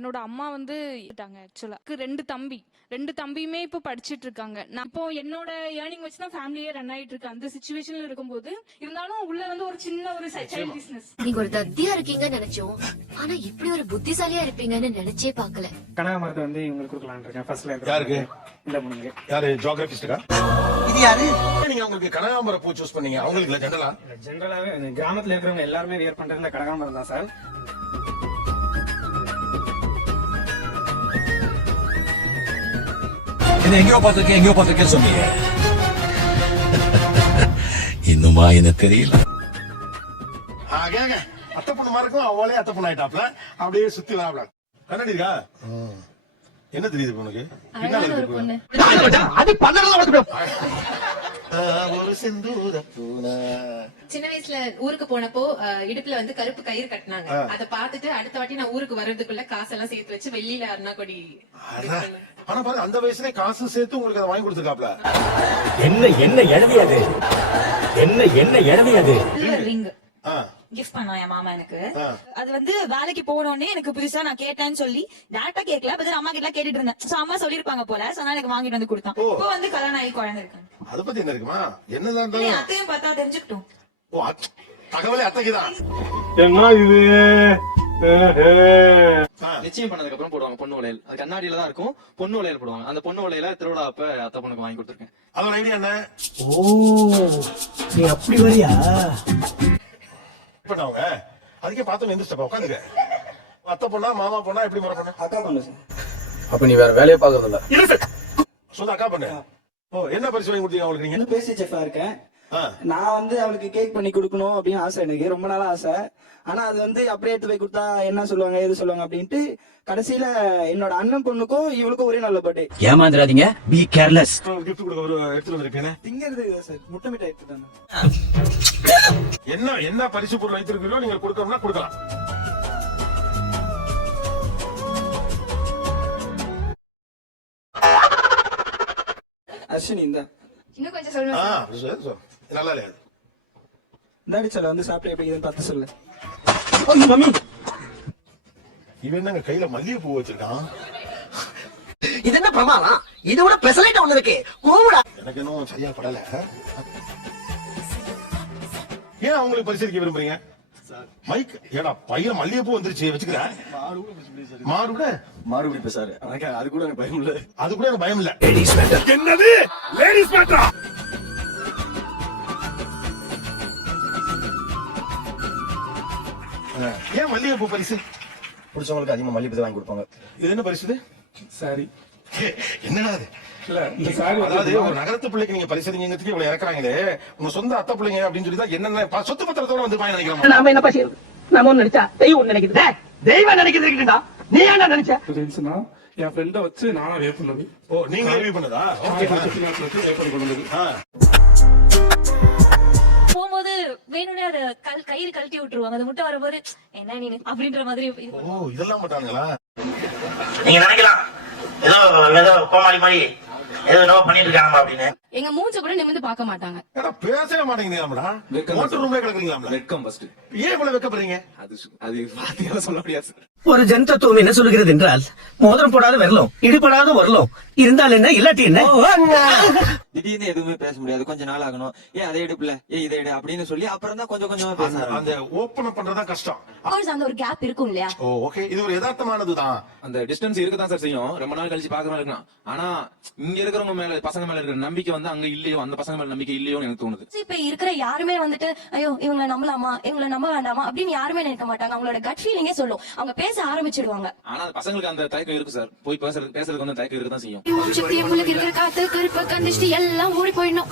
என்னோட அம்மா வந்து ஆக்சுவலா 2 தம்பியுமே இப்போ படிச்சிட்டு இருக்காங்க. நான் இப்போ என்னோட ஏர்னிங் வச்சு தான் ஃபேமிலியே ரன் ஆயிட்டு இருக்கு. அந்த சிச்சுவேஷன்ல இருக்கும்போது இருந்தாலும் உள்ள வந்து ஒரு சின்ன ஒரு சைல்ட் பிசினஸ். நீங்க ஒரு தத்தியா இருக்கீங்கன்னு நினைச்சோம், ஆனா இப்படி ஒரு புத்திசாலியா இருப்பீங்கன்னு நினைச்சே பார்க்கல. கனகாமரத்தை வந்து இவங்களுக்கு கொடுக்கலாம்னு இருக்கேன். ஃபர்ஸ்ட்ல யாருக்கு? இந்த பொண்ணுங்க. யாரு? ஜியோகிராபிஸ்டா? இது யாரு? நீங்க உங்களுக்கு கனகாமரம் பூ சூஸ் பண்ணீங்க, அவங்களுக்கு இல்ல ஜெனரலா? ஜெனரலாவே கிராமத்துல இருக்கிறவங்க எல்லாருமே வியர் பண்றது இந்த கனகாமரம் தான் சார். எங்கேயோ பார்த்திருக்கேன் சொன்னீங்க. இன்னுமா என்ன தெரியல. அத்தை பொண்ணு மாதிரி இருக்கும், அவளே அத்தை பொண்ணு ஆயிட்டாப்ல. அப்படியே சுத்தி வராப்ல. கண்ணாடி இருக்கா? என்ன தெரியுது உனக்கு? அது ஒரு செந்தூர பூனா. சின்ன வயசுல ஊருக்கு போனப்போ இடுப்புல வந்து கருப்பு கயிறு கட்டினாங்க. அதை பார்த்துட்டு அடுத்த வாட்டி நான் ஊருக்கு வர்றதுக்குள்ள காசெல்லாம் சேர்த்து வச்சு வெள்ளியில அருணா கொடி. ஆனா பாரு, அந்த வயசுல காசு சேர்த்து உங்களுக்கு அதை வாங்கி கொடுத்துருக்காப்ல. என்ன இழவியாது ரிங் கிஃப்ட் பண்ணான் என் மாமா எனக்கு. அது வந்து வேலைக்கு போனோடனே எனக்கு புதுசா நான் கேட்டேன்னு சொல்லி டேரக்டா கேட்கல, பட் அம்மா கிட்ட கேட்டுட்டு இருந்தேன். சோ அம்மா சொல்லிருப்பாங்க போல, சோ எனக்கு வாங்கிட்டு வந்து கொடுத்தான். இப்போ வந்து கல்யாணம் ஆகி குழந்தை இருக்காங்க. அத பத்தி என்ன இருக்குமா? என்னதான் அத்தையும் பார்த்தா தெரிஞ்சுக்கிட்டோம். ஓ, தகவலே அத்தைக்குதான். என்ன இது? நிச்சயம் பண்ணதுக்கு அப்புறம் போடுவாங்க பொண்ணு வளையல். அது கண்ணாடியில தான் இருக்கும். பொண்ணு வளையல் போடுவாங்க. அந்த பொண்ணு வளையல திருவிழா அப்ப அத்தை பொண்ணுக்கு வாங்கி கொடுத்துருக்கேன். அதோட ஐடியா என்ன? ஓ, நீ அப்படி வரியா? பண்ணவங்க அதுக்கே பார்த்தோம் எந்திரிச்சப்ப உட்காந்துக்க. அத்தை பொண்ணா மாமா பொண்ணா எப்படி முறை பண்ண? அக்கா பண்ணு சார். அப்ப நீ வேற வேலையை பாக்குறது இல்ல. சொந்த அக்கா பண்ணு. ஓ, என்ன பரிசு வாங்கி கொடுத்தீங்க அவங்களுக்கு? நீங்க பேசி செஃபா இருக்கேன். நான் வந்து அவளுக்கு கேக் பண்ணி கொடுக்கணும் அப்படின்னு ஆசை, எனக்கு ரொம்ப நாளா ஆசை. ஆனா அது வந்து அப்படியே எடுத்து போய் கொடுத்தா என்ன சொல்லுவாங்க எது சொல்லுவாங்க அப்படின்ட்டு கடைசியில என்னோட அண்ணன் பொண்ணுக்கும் இவளுக்கும் ஒரே நல்ல பர்த்டே. ஏமாந்துடாதீங்க, பி கேர்லெஸ். கிஃப்ட் கொடுக்க ஒரு எடுத்துட்டு வந்திருக்கேன். திங்கிறது சார், முட்டை மிட்டாய் எடுத்துட்டாங்க. என்ன பரிசு பொருள் வைத்திருக்கீங்களோ நீங்க கொடுக்கணும்னா கொடுக்கலாம். அஸ்வினி இந்த இன்னும் கொஞ்சம் சொல்லுங்க. நல்லா இல்லையா? இந்தாடி சொல்ல வந்து சாப்பிட்டு எப்படி இதுன்னு பார்த்து சொல்லு. இவன் என்னங்க கையில மல்லிகை பூ வச்சிருக்கான்? இது என்ன பிரமாதம்? இது விட பெசலைட் ஒண்ணு இருக்கு. கூவுடா. எனக்கு இன்னும் சரியா படல. ஏன் அவங்களுக்கு பரிசளிக்க விரும்புறீங்க? மைக் ஏடா பையன் மல்லிகை பூ வந்துருச்சு வச்சுக்கிறேன். மாடு பிடிப்ப சார். அது கூட எனக்கு பயம் இல்ல. அது கூட எனக்கு பயம் இல்ல. Ladies matter. என்னது லேடிஸ் மேட்டரா? ஏன் மல்லிகை பூ பரிசு? பிடிச்சவங்களுக்கு அதிகமா மல்லிகை பூ வாங்கி கொடுப்பாங்க. இது என்ன பரிசு? சாரி. என்னடா அது? அதாவது ஒரு நகரத்து பிள்ளைக்கு நீங்க பரிசளிங்கிறதுக்கு இவ்வளவு இறக்குறாங்களே, உங்க சொந்த அத்தை பிள்ளைங்க அப்படின்னு சொல்லி தான் என்னென்ன சொத்து பத்திரத்தோட வந்து பாய் நினைக்கிறோம். நாம என்ன பசியது? நாம ஒண்ணு நினைச்சா தெய்வம் நினைக்குது. தெய்வம் நினைக்குதுடா. நீ என்ன நினைச்ச? என் ஃப்ரெண்ட வச்சு நானா வேவ் பண்ணது. ஓ, நீங்களே ரிவ்யூ பண்ணதா? ஓகே. போகும்போது வேணும்னே அது கயிறு கழட்டி விட்டுருவாங்க. அது முட்டை வரப்போது என்ன நீ அப்படின்ற மாதிரி. ஓ, இதெல்லாம் மாட்டாங்களா? நீங்க நினைக்கலாம் ஏதோ கோமாளி மாதிரி ஏதோ பண்ணிட்டு இருக்காங்க அப்படின்னு. எங்க மூஞ்ச கூட நிமிர்ந்து பார்க்க மாட்டாங்க. ஏடா பேசவே மாட்டேங்கிறீங்களாம்டா? மோட்டர் ரூம்ல கிடக்குறீங்களாம்ல? வெட்கம் ஃபர்ஸ்ட். ஏன் இவ்வளவு வெக்கப்படுறீங்க? அது வார்த்தையால சொல்ல முடியாது. ஒரு ஜன் தத்துவம் என்ன சொல்லுகிறது என்றால், மோதிரம் போடாத வரலாம், இடுபடாத வரலாம், இருந்தால் என்ன இல்லாட்டி என்ன. திடீர்னு எதுவுமே பேச முடியாது. கொஞ்ச நாள் ஆகணும். ஏன் அதை எடுப்புல இதை எடு அப்படின்னு சொல்லி அப்புறம் தான் கொஞ்சம் கொஞ்சமா பேச. அந்த ஓபன் பண்றதா கஷ்டம். அந்த ஒரு கேப் இருக்கும் இல்லையா? ஓ, ஓகே. இது ஒரு யதார்த்தமானதுதான். அந்த டிஸ்டன்ஸ் இருக்கதான் சார் செய்யும். ரொம்ப நாள் கழிச்சு பாக்குற மாதிரி இருக்கலாம். ஆனா இங்க இருக்கிறவங்க மேல, பசங்க மேல இருக்கிற நம்பிக்கை வந்து அங்க இல்லையோ, அந்த பசங்க மேல நம்பிக்கை இல்லையோன்னு எனக்கு தோணுது. இப்ப இருக்கிற யாருமே வந்துட்டு ஐயோ இவங்களை நம்பலாமா இவங்களை நம்ப வேண்டாமா அப்படின்னு யாருமே நினைக்க மாட்டாங்க. அவங்களோட கட் ஃபீலிங்கே சொல்லும். அவங்க பேச ஆரம்பிச்சிடுவாங்க. ஆனா பசங்களுக்கு அந்த தயக்கம் இருக்கு சார். போய் பேசுறதுக்கு வந்து தயக்கம் இருக்குதான் செய்யும். இருக்கிற காத்து கருப்பு கண்டிச்சு எல்லாம் ஓடி போயிடணும்.